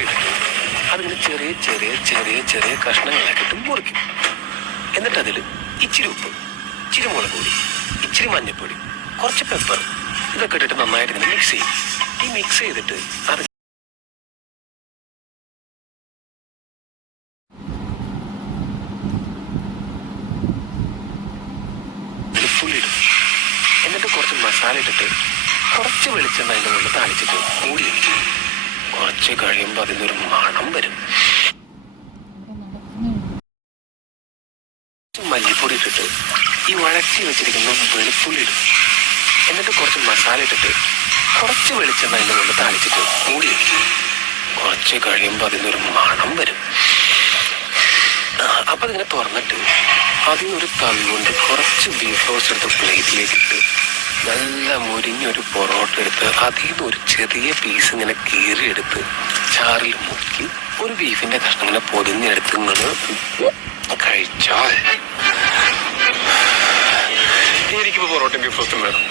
ചെയ്തിട്ട് അതിങ്ങനെ ചെറിയ ചെറിയ ചെറിയ ചെറിയ കഷ്ണങ്ങളാക്കിയിട്ട് മുറിക്കും. എന്നിട്ട് അതിൽ ഇച്ചിരി ഉപ്പ്, ഇച്ചിരി മുളക് പൊടി, ഇച്ചിരി മഞ്ഞൾപ്പൊടി, കുറച്ച് പെപ്പർ ഇതൊക്കെ ഇട്ടിട്ട് നന്നായിട്ട് ഇങ്ങനെ മിക്സ് ചെയ്യും. ഈ മിക്സ് ചെയ്തിട്ട് അത് പുള്ളിയിടും. എന്നിട്ട് കുറച്ച് മസാല ഇട്ടിട്ട് കുറച്ച് വെളിച്ചെണ്ണ അതിൻ്റെ കൊണ്ട് താളിച്ചിട്ട് മൂടി വയ്ക്കും. കുറച്ച് കഴിയുമ്പോൾ അതിനൊരു മണം വരും. മല്ലിപ്പൊടി ഇട്ടിട്ട് ഈ വഴറ്റി വെച്ചിരിക്കുന്ന വെളുത്തുള്ളി ഇടും. എന്നിട്ട് കുറച്ച് മസാല ഇട്ടിട്ട് കുറച്ച് വെളിച്ചെണ്ണ അതിൻ്റെ കൊണ്ട് താളിച്ചിട്ട് മൂടി വയ്ക്കും. കുറച്ച് കഴിയുമ്പോൾ അതിനൊരു മണം വരും. അപ്പം അതിങ്ങനെ തുറന്നിട്ട് അതിനൊരു തവി കൊണ്ട് കുറച്ച് ബീഫ് റോസ്റ്റ് എടുത്ത് പ്ലേറ്റിലേക്ക് ഇട്ട് നല്ല മുരിഞ്ഞൊരു പൊറോട്ട എടുത്ത് അതിൽ നിന്ന് ഒരു ചെറിയ പീസ് ഇങ്ങനെ കീറിയെടുത്ത് ചാറിൽ മുക്കി ഒരു ബീഫിന്റെ കഷ്ണം ഇങ്ങനെ പൊതിഞ്ഞെടുത്ത് ഇങ്ങനെ കഴിച്ചാൽ എനിക്കിപ്പോൾ പൊറോട്ടയും ബീഫ് റോസ്റ്റും വേണം.